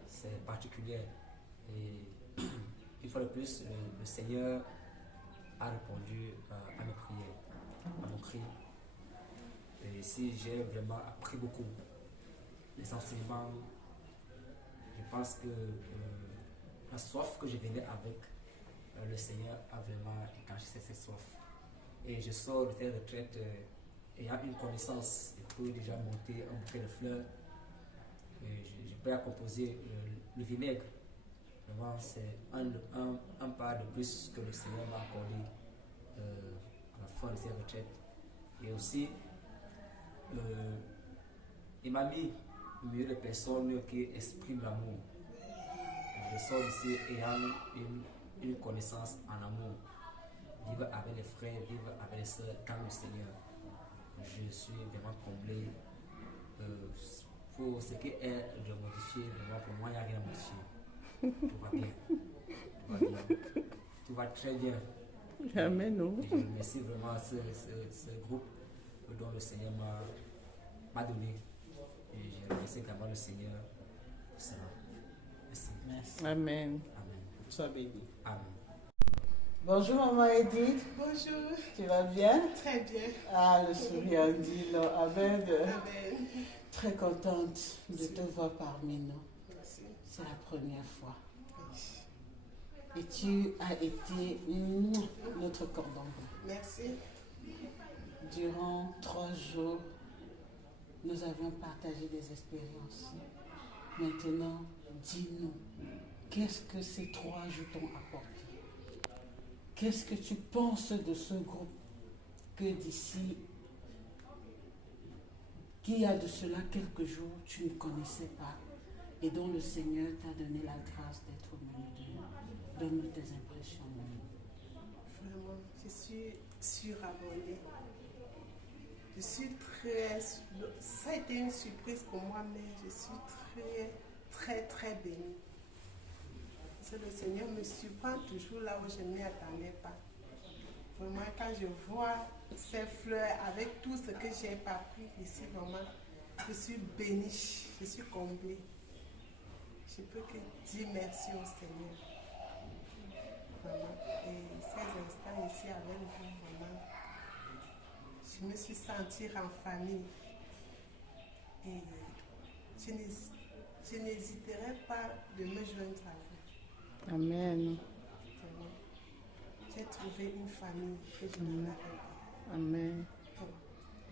c'est particulier. Et une fois de plus, le Seigneur a répondu à mes prières, à mon cri. Et ici, j'ai vraiment appris beaucoup. Les enseignements, je pense que la soif que je venais avec, le Seigneur a vraiment étanché cette soif. Et je sors de cette retraite ayant une connaissance. Je peux déjà monter un bouquet de fleurs. Je peux composer le vinaigre. Vraiment, c'est un pas de plus que le Seigneur m'a accordé à la fin de cette retraite. Et aussi, il m'a mis au milieu de personnes qui expriment l'amour. Je sors d'ici ayant une connaissance en amour. Vivre avec les frères, vivre avec les sœurs dans le Seigneur. Je suis vraiment comblé. Pour ce qui est de modifier, vraiment pour moi, il n'y a rien à modifier. Tout va bien. Tout va bien. Tout va très bien. Amen. Je remercie vraiment ce groupe dont le Seigneur m'a donné. Et je remercie également le Seigneur pour cela. Merci. Merci. Amen. Amen. Sois béni. Amen. Bonjour maman Edith. Bonjour. Tu vas bien? Très bien. Ah, le sourire dit non. Amen. Amen. Très contente de te voir parmi nous. C'est la première fois. Et tu as été notre cordon bleu. Merci. Durant 3 jours, nous avons partagé des expériences. Maintenant, dis-nous, qu'est-ce que ces 3 jours t'ont apporté? Qu'est-ce que tu penses de ce groupe que d'ici, qu'il y a de cela quelques jours, tu ne connaissais pas et dont le Seigneur t'a donné la grâce d'être au milieu de nous? Donne-nous tes impressions. Vraiment, je suis surabondée. Je suis très... Ça a été une surprise pour moi, mais je suis très bénie. Parce que le Seigneur me surprend toujours là où je ne m'y attendais pas. Vraiment, quand je vois ces fleurs avec tout ce que j'ai appris ici, vraiment, je suis bénie, je suis comblée. Je peux que dire merci au Seigneur. Vraiment. Et ces instants ici avec vous, vraiment, je me suis sentie en famille. Et je n'hésiterai pas de me joindre à vous. Amen. Vraiment. J'ai trouvé une famille que je n'en avais pas. Amen.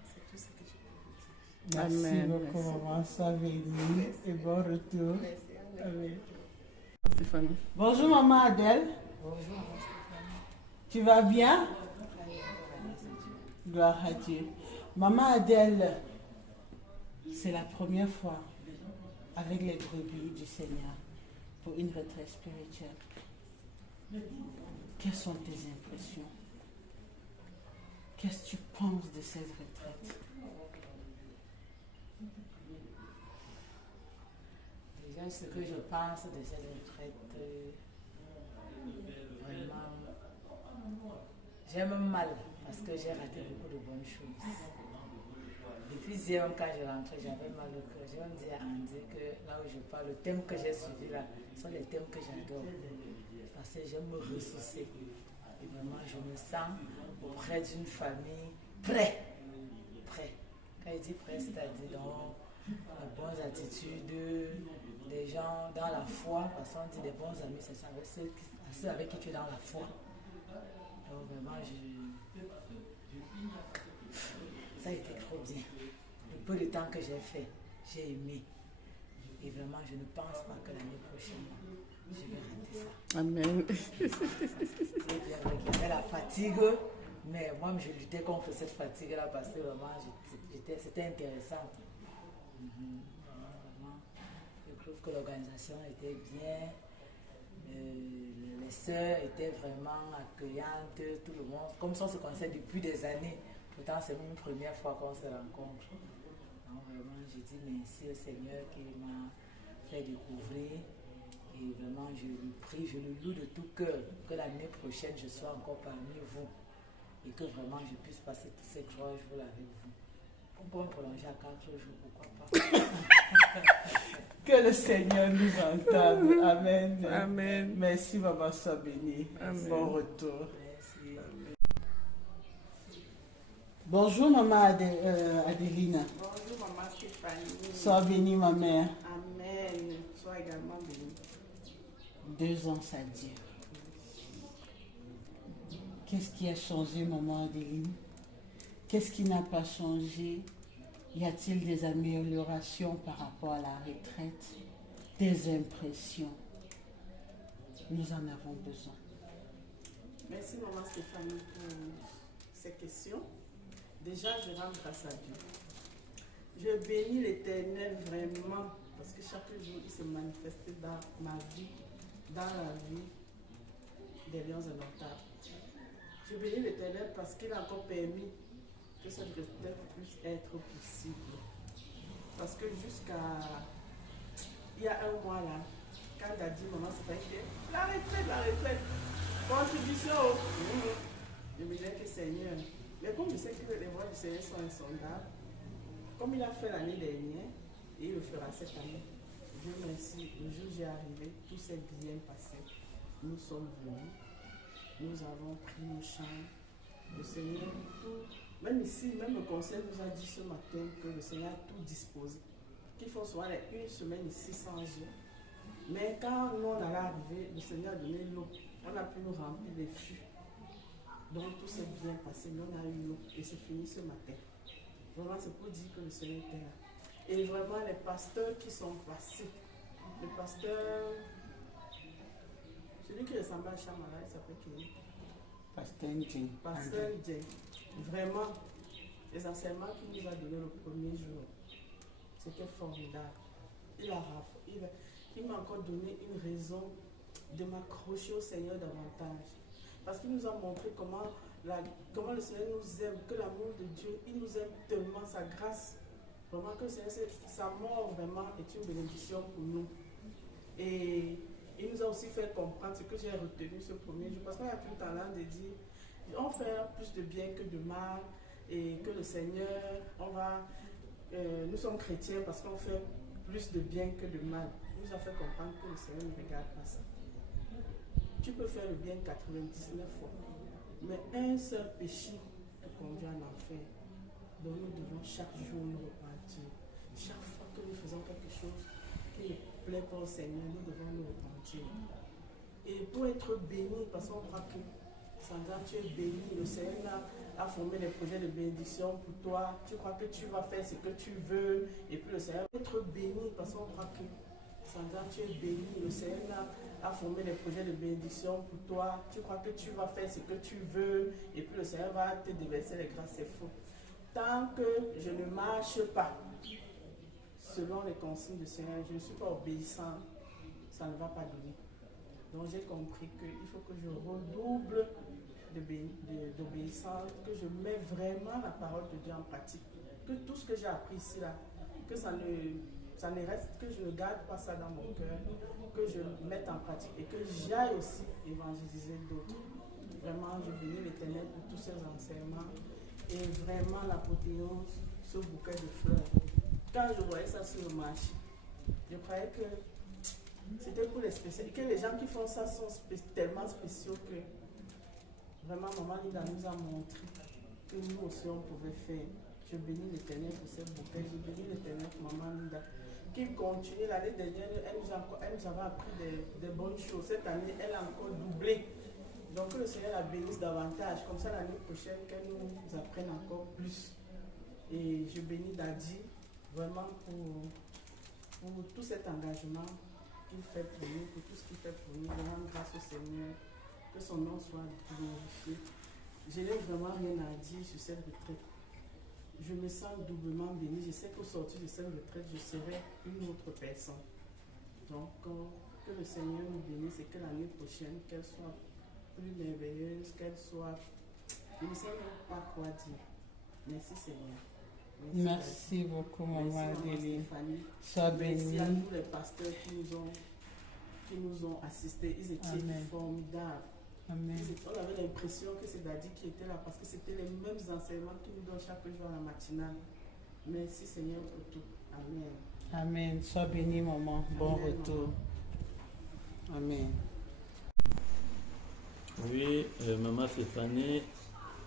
C'est tout ce que je peux vous dire. Merci Amen. beaucoup, Merci. maman. Sois bénie et bon retour. Merci. Amen. Stéphanie. Bonjour, maman Adèle. Bonjour, Stéphanie. Tu vas bien? Gloire à Dieu. Maman Adèle, c'est la première fois avec les brebis du Seigneur pour une retraite spirituelle. Quelles sont tes impressions? Qu'est-ce que tu penses de cette retraite? Déjà, ce que je pense de cette retraite, vraiment, j'ai même mal parce que j'ai raté beaucoup de bonnes choses. Depuis hier, quand je rentrais, j'avais mal au cœur. Je me disais à Andy que là où je parle, le thème que j'ai suivi là, sont les thèmes que j'adore. Parce que j'aime me ressourcer. Et vraiment, je me sens auprès d'une famille prêt. Quand il dit prêt, c'est-à-dire dans les bonnes attitudes, des gens dans la foi, parce qu'on dit les bons amis, c'est ça, avec ceux avec qui tu es dans la foi. Donc vraiment, ça a été trop bien. Le peu de temps que j'ai fait, j'ai aimé. Et vraiment, je ne pense pas que l'année prochaine, je vais rater ça. Amen. Il y avait la fatigue, mais moi, je luttais contre cette fatigue-là parce que vraiment, c'était intéressant. Vraiment, je trouve que l'organisation était bien. Les sœurs étaient vraiment accueillantes, tout le monde, comme ça on se connaissait depuis des années. Pourtant, c'est une première fois qu'on se rencontre. Donc, vraiment, je dis merci au Seigneur qui m'a fait découvrir. Et vraiment, je lui prie, je le loue de tout cœur, que l'année prochaine, je sois encore parmi vous. Et que vraiment, je puisse passer tous ces 3 jours avec vous. Pour me prolonger à 4 jours, pourquoi pas. Que le Seigneur nous entende. Amen. Amen. Merci, maman, sois bénie. Amen. Bon retour. Merci. Bonjour, maman Adélina. Bonjour, maman Stéphanie. Sois bénie, ma mère. Amen. Sois également bénie. 2 ans, ça dure. Qu'est-ce qui a changé, maman Adéline? Qu'est-ce qui n'a pas changé? Y a-t-il des améliorations par rapport à la retraite? Des impressions? Nous en avons besoin. Merci, maman Stéphanie, pour ces questions. Déjà, je rends grâce à Dieu. Je bénis l'Éternel vraiment parce que chaque jour, il se manifeste dans ma vie, dans la vie des lions indomptables. Je bénis l'Éternel parce qu'il a encore permis que cette retraite puisse être possible. Parce que jusqu'à il y a un mois là, quand il a dit maman, c'est pas que la retraite, contribution. Je me disais que Seigneur, mais comme je sais que les voies du Seigneur sont insondables, comme il a fait l'année dernière, et il le fera cette année, Dieu merci, le jour où j'ai arrivé, tout s'est bien passé. Nous sommes venus, nous avons pris nos chambres, le Seigneur, tout, même ici, même le conseil nous a dit ce matin que le Seigneur a tout disposé qui font souvent une semaine ici sans eau. Mais quand nous on allait arriver, le Seigneur a donné l'eau. On a pu nous remplir les fûts. Donc tout s'est bien passé, mais on a eu l'eau et c'est fini ce matin. Vraiment, c'est pour dire que le Seigneur était là. Et vraiment, les pasteurs qui sont passés, le pasteur, celui qui ressemble à Chamala, il s'appelle qui? Pasteur Ndjing. Pasteur Ndjing. Vraiment, les enseignements qu'il nous a donnés le premier jour, c'était formidable. Il m'a encore donné une raison de m'accrocher au Seigneur davantage. Parce qu'il nous a montré comment le Seigneur nous aime, que l'amour de Dieu, il nous aime tellement, sa grâce. Vraiment que le Seigneur, sa mort vraiment est une bénédiction pour nous. Et il nous a aussi fait comprendre ce que j'ai retenu ce premier jour. Parce qu'on a tout le temps là de dire, on fait plus de bien que de mal. Et que le Seigneur, nous sommes chrétiens parce qu'on fait plus de bien que de mal. Il nous a fait comprendre que le Seigneur ne regarde pas ça. Tu peux faire le bien 99 fois, mais un seul péché te conduit en enfer. Donc nous devons chaque jour nous repentir. Chaque fois que nous faisons quelque chose qui ne plaît pas au Seigneur, nous devons nous repentir. Et pour être béni, parce qu'on croit que Sandra, tu es béni, le Seigneur a formé des projets de bénédiction pour toi. Tu crois que tu vas faire ce que tu veux, et puis le Seigneur va être béni, parce qu'on croit que Sandra, tu es béni, le Seigneur a formé des projets de bénédiction pour toi. Tu crois que tu vas faire ce que tu veux, et puis le Seigneur va te déverser les grâces. C'est faux. Tant que je ne marche pas selon les consignes du Seigneur, je ne suis pas obéissant, ça ne va pas donner. Donc j'ai compris qu'il faut que je redouble d'obéissance, que je mets vraiment la parole de Dieu en pratique. Que tout ce que j'ai appris ici, là, que ça ne reste, que je ne garde pas ça dans mon cœur, que je le mette en pratique et que j'aille aussi évangéliser d'autres. Vraiment, je bénis l'Éternel pour tous ces enseignements et vraiment l'apothéose, ce bouquet de fleurs. Quand je voyais ça sur le marché, je croyais que c'était pour les spéciaux et que les gens qui font ça sont tellement spéciaux que vraiment Maman Linda nous a montré que nous aussi on pouvait faire. Je bénis l'Éternel pour ce bouquet, je bénis l'Éternel pour Maman Linda. Qui continue l'année dernière, elle nous avait appris des bonnes choses. Cette année, elle a encore doublé. Donc que le Seigneur la bénisse davantage. Comme ça, l'année prochaine, qu'elle nous apprenne encore plus. Et je bénis Dadi vraiment pour tout cet engagement qu'il fait pour nous, pour tout ce qu'il fait pour nous. Je rends grâce au Seigneur. Que son nom soit glorifié. Je n'ai vraiment rien à dire sur cette retraite. Je me sens doublement bénie. Je sais qu'au sortir de cette retraite, je serai une autre personne. Donc, que le Seigneur nous bénisse et que l'année prochaine, qu'elle soit plus merveilleuse, qu'elle soit... Je ne sais même pas quoi dire. Merci Seigneur. Merci beaucoup, Maman Adélie. Sois bénie. Merci à tous les pasteurs qui nous ont assistés. Ils étaient formidables. Amen. On avait l'impression que c'est Dadi qui était là parce que c'était les mêmes enseignements qu'ils nous donnent chaque jour à la matinale. Merci Seigneur pour tout. Amen. Amen. Sois béni, maman. Bon Amen, retour. Amen. Oui, Maman Stéphanie,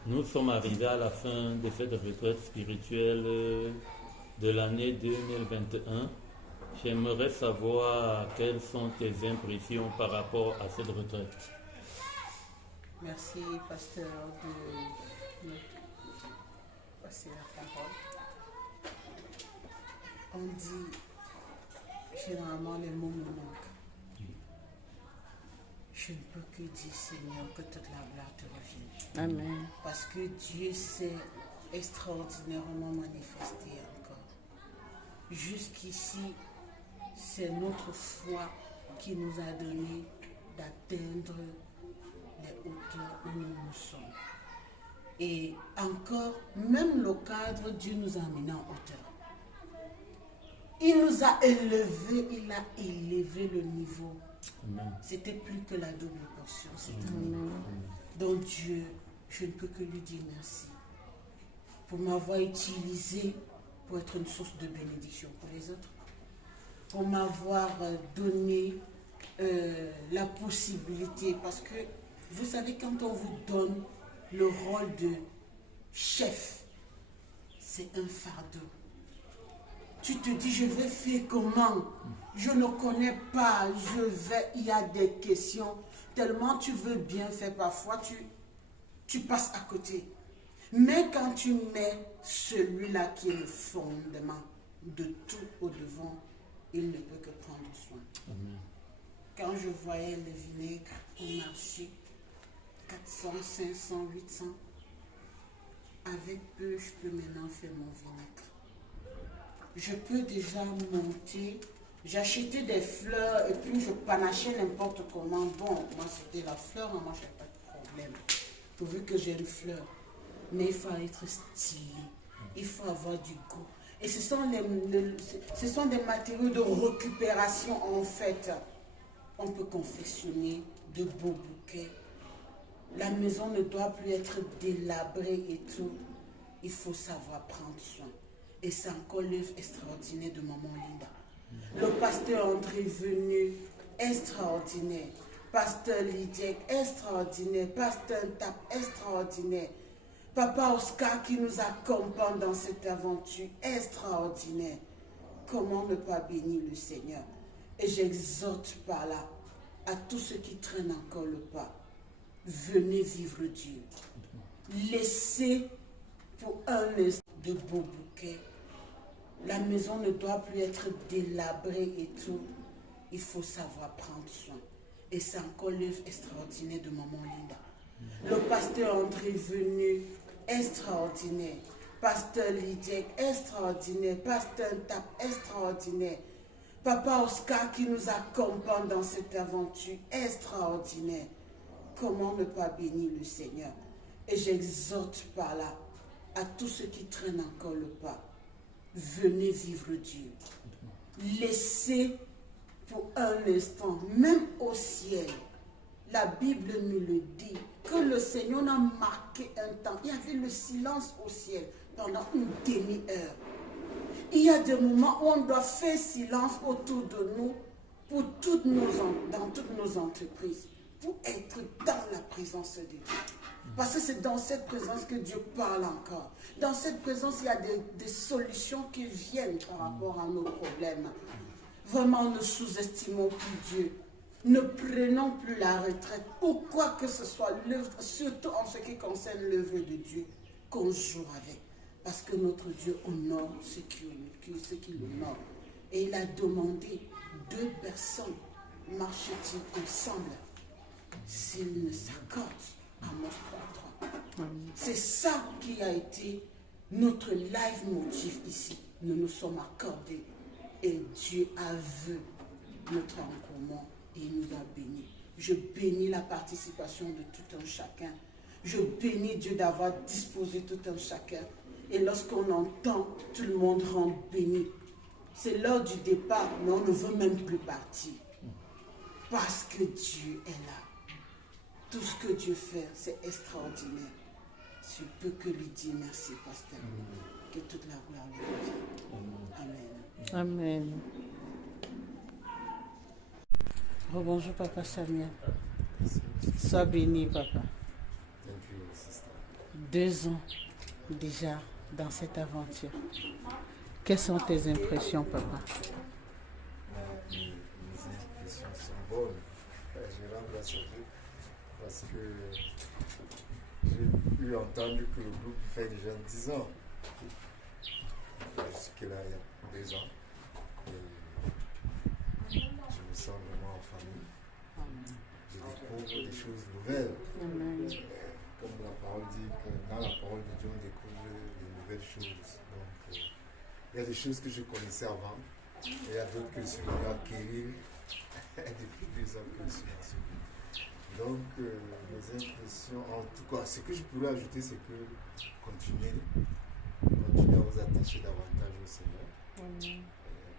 nous sommes arrivés à la fin de cette retraite spirituelle de l'année 2021. J'aimerais savoir quelles sont tes impressions par rapport à cette retraite. Merci, pasteur, de me passer la parole. On dit généralement les mots me manquent. Je ne peux que dire, Seigneur, que toute la gloire te revienne. Amen. Parce que Dieu s'est extraordinairement manifesté encore. Jusqu'ici, c'est notre foi qui nous a donné d'atteindre les hauteurs où nous sommes. Et encore, même le cadre, Dieu nous a amenés en hauteur. Il nous a élevés, il a élevé le niveau. C'était plus que la double portion cette année. Donc Dieu, je ne peux que lui dire merci pour m'avoir utilisé pour être une source de bénédiction pour les autres, pour m'avoir donné la possibilité, parce que vous savez, quand on vous donne le rôle de chef, c'est un fardeau. Tu te dis, je vais faire comment? Je ne connais pas, il y a des questions. Tellement tu veux bien faire, parfois tu passes à côté. Mais quand tu mets celui-là qui est le fondement de tout au devant, il ne peut que prendre soin. Amen. Quand je voyais le vinaigre au marché, 400, 500, 800, avec peu, je peux maintenant faire mon vinaigre. Je peux déjà monter. J'achetais des fleurs et puis je panachais n'importe comment. Bon, moi c'était la fleur, moi je n'ai pas de problème. Pourvu que j'ai une fleur. Mais il faut être stylé. Il faut avoir du goût. Et ce sont des matériaux de récupération en fait. On peut confectionner de beaux bouquets. La maison ne doit plus être délabrée et tout. Il faut savoir prendre soin. Et c'est encore l'œuvre extraordinaire de Maman Linda. Le pasteur André venu, extraordinaire. Pasteur Lydiek, extraordinaire. Pasteur Tap, extraordinaire. Papa Oscar qui nous accompagne dans cette aventure, extraordinaire. Comment ne pas bénir le Seigneur? Et j'exhorte par là à tous ceux qui traînent encore le pas. Venez vivre Dieu. Laissez pour un instant de beaux bouquets. La maison ne doit plus être délabrée et tout. Il faut savoir prendre soin. Et c'est encore l'œuvre extraordinaire de Maman Linda. Le pasteur André venu, extraordinaire. Pasteur Lydiek, extraordinaire. Pasteur Tap, extraordinaire. Papa Oscar qui nous accompagne dans cette aventure, extraordinaire. Comment ne pas bénir le Seigneur? Et j'exhorte par là à tous ceux qui traînent encore le pas. Venez vivre Dieu. Laissez pour un instant, même au ciel, la Bible nous le dit, que le Seigneur a marqué un temps. Il y avait le silence au ciel pendant une demi-heure. Il y a des moments où on doit faire silence autour de nous pour dans toutes nos entreprises, pour être dans la présence de Dieu. Parce que c'est dans cette présence que Dieu parle encore. Dans cette présence, il y a des solutions qui viennent par rapport à nos problèmes. Vraiment, ne sous-estimons plus Dieu. Ne prenons plus la retraite ou quoi que ce soit, surtout en ce qui concerne l'œuvre de Dieu, qu'on joue avec. Parce que notre Dieu honore ceux qui l'honorent. Et il a demandé 2 personnes marchent-ils ensemble s'ils ne s'accordent. Amos 3.3. C'est ça qui a été notre live motif ici. Nous nous sommes accordés et Dieu a vu notre engouement et il nous a bénis. Je bénis la participation de tout un chacun. Je bénis Dieu d'avoir disposé tout un chacun. Et lorsqu'on entend, tout le monde rentre béni. C'est l'heure du départ, mais on ne veut même plus partir. Parce que Dieu est là. Tout ce que Dieu fait, c'est extraordinaire. Tu peux que lui dire merci, pasteur. Que toute la gloire lui revienne. Amen. Amen. Rebonjour, Papa Samuel. Sois béni, Papa. 2 ans déjà dans cette aventure. Quelles sont tes impressions, Papa? Mes impressions sont bonnes. Je rends grâce à Dieu parce que j'ai eu entendu que le groupe fait déjà 10 ans. Jusque-là, il y a 2 ans. Et je me sens vraiment en famille. Je découvre des choses nouvelles. Comme la parole dit, que dans la parole de Dieu, on découvre de nouvelles choses. Donc, il y a des choses que je connaissais avant, et il y a d'autres que je suis venu acquérir depuis 2 ans que je suis dans ce groupe. Donc, mes impressions, en tout cas, ce que je pourrais ajouter, c'est que continuez à vous attacher davantage au Seigneur.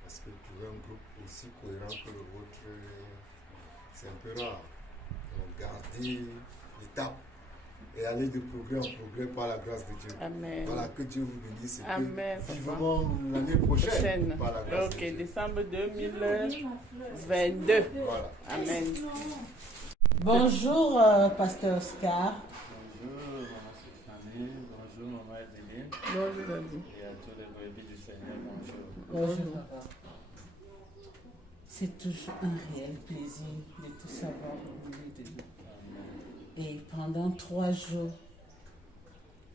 Parce que trouver un groupe aussi cohérent que le vôtre, c'est un peu rare. Donc, gardez l'étape et aller de progrès en progrès par la grâce de Dieu. Amen. Voilà, que Dieu vous bénisse et Amen, que vivement l'année prochaine par la grâce de Dieu. Décembre 2022. Voilà. Amen. Bonjour, Pasteur Oscar. Bonjour, Maman Stéphanie. Bonjour, Maman Evelyne. Bonjour, Daddy. Et à tous les brebis du Seigneur, bonjour. Bonjour, papa. C'est toujours un réel plaisir de tout savoir au milieu de nous. Et pendant 3 jours,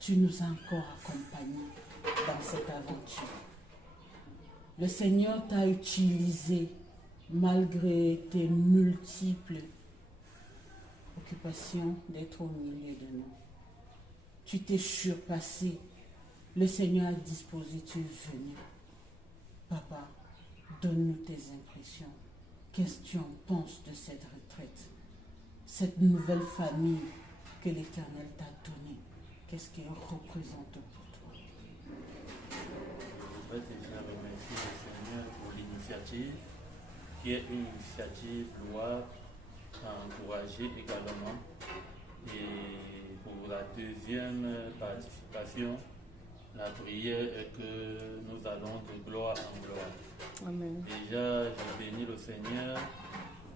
tu nous as encore accompagnés dans cette aventure. Le Seigneur t'a utilisé malgré tes multiples occupations d'être au milieu de nous. Tu t'es surpassé. Le Seigneur a disposé, tu es venu. Papa, donne-nous tes impressions. Qu'est-ce que tu en penses de cette retraite? Cette nouvelle famille que l'Éternel t'a donnée, qu'est-ce qu'elle représente pour toi? Je voudrais déjà remercier le Seigneur pour l'initiative, qui est une initiative louable, à encourager également. Et pour la deuxième participation, la prière est que nous allons de gloire en gloire. Amen. Déjà, je bénis le Seigneur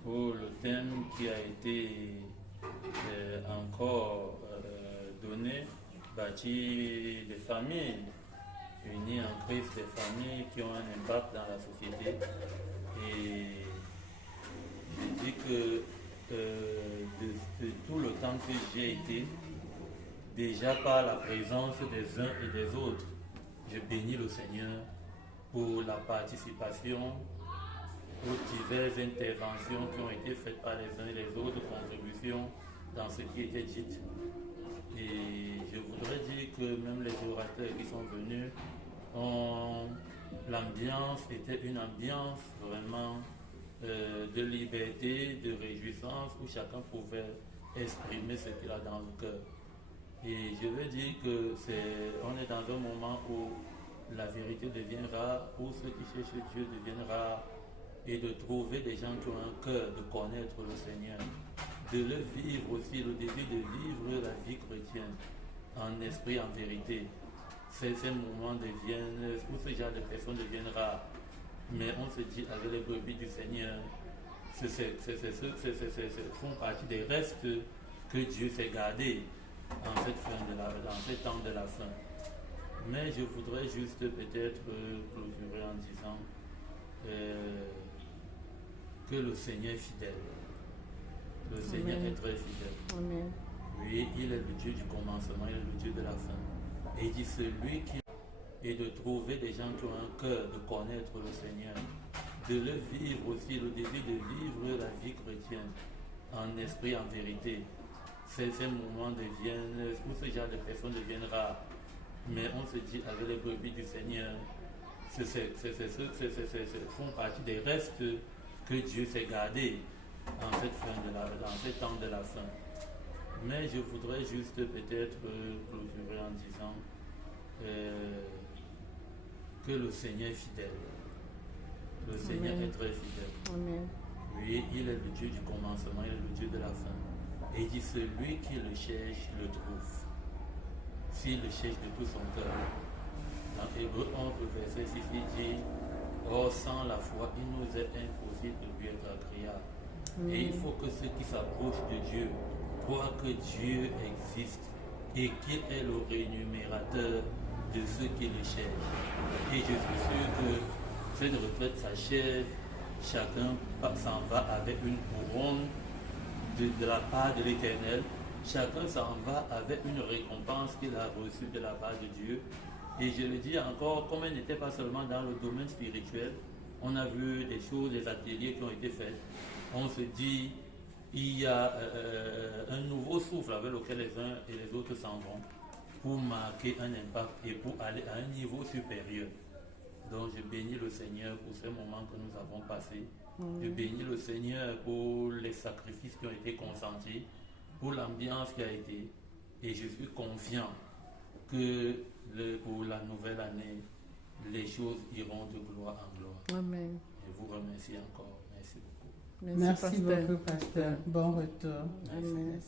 pour le thème qui a été encore donné, bâtir des familles, unir en Christ des familles qui ont un impact dans la société. Et je dis que de tout le temps que j'ai été, déjà par la présence des uns et des autres, je bénis le Seigneur pour la participation aux diverses interventions qui ont été faites par les uns et les autres, contributions dans ce qui était dit. Et je voudrais dire que même les orateurs qui sont venus, l'ambiance était une ambiance vraiment de liberté, de réjouissance, où chacun pouvait exprimer ce qu'il a dans le cœur. Et je veux dire que on est dans un moment où la vérité devient rare, où ceux qui cherchent Dieu deviennent rares, et de trouver des gens qui ont un cœur de connaître le Seigneur, de le vivre aussi, le désir de vivre la vie chrétienne en esprit, en vérité. Ces moments deviennent, où ce genre de personnes deviennent rares. Mais on se dit avec les brebis du Seigneur, font partie des restes que Dieu s'est gardé dans cette temps de la fin. Mais je voudrais juste peut-être clôturer en disant que le Seigneur est fidèle. Le Seigneur est très fidèle. Amen. Oui, il est le Dieu du commencement, il est le Dieu de la fin. Et il dit celui qui et de trouver des gens qui ont un cœur de connaître le Seigneur, de le vivre aussi, le désir de vivre la vie chrétienne en esprit, en vérité. Ces moments deviennent, où ce genre de personnes deviennent rares. Mais on se dit avec les brebis du Seigneur, font partie des restes que Dieu s'est gardé dans ce temps de la fin. Mais je voudrais juste peut-être clôturer en disant que le Seigneur est fidèle. Le Seigneur est très fidèle. Amen. Oui, il est le Dieu du commencement, il est le Dieu de la fin. Et il dit celui qui le cherche, le trouve. S'il le cherche de tout son cœur. Dans Hébreux 11, verset 6, il dit or, sans la foi, il nous est impossible de lui être agréable. Et il faut que ceux qui s'approchent de Dieu croient que Dieu existe et qu'il est le rémunérateur de ceux qui le cherchent. Et je suis sûr que cette retraite s'achève, chacun s'en va avec une couronne de la part de l'Éternel. Chacun s'en va avec une récompense qu'il a reçue de la part de Dieu. Et je le dis encore, comme elle n'était pas seulement dans le domaine spirituel, on a vu des choses, des ateliers qui ont été faits. On se dit, il y a un nouveau souffle avec lequel les uns et les autres s'en vont pour marquer un impact et pour aller à un niveau supérieur. Donc je bénis le Seigneur pour ces moments que nous avons passés. Je bénis le Seigneur pour les sacrifices qui ont été consentis, pour l'ambiance qui a été. Et je suis confiant que pour la nouvelle année, les choses iront de gloire en gloire. Amen. Je vous remercie encore. Merci beaucoup. Merci beaucoup, pasteur. Bon retour. Amen.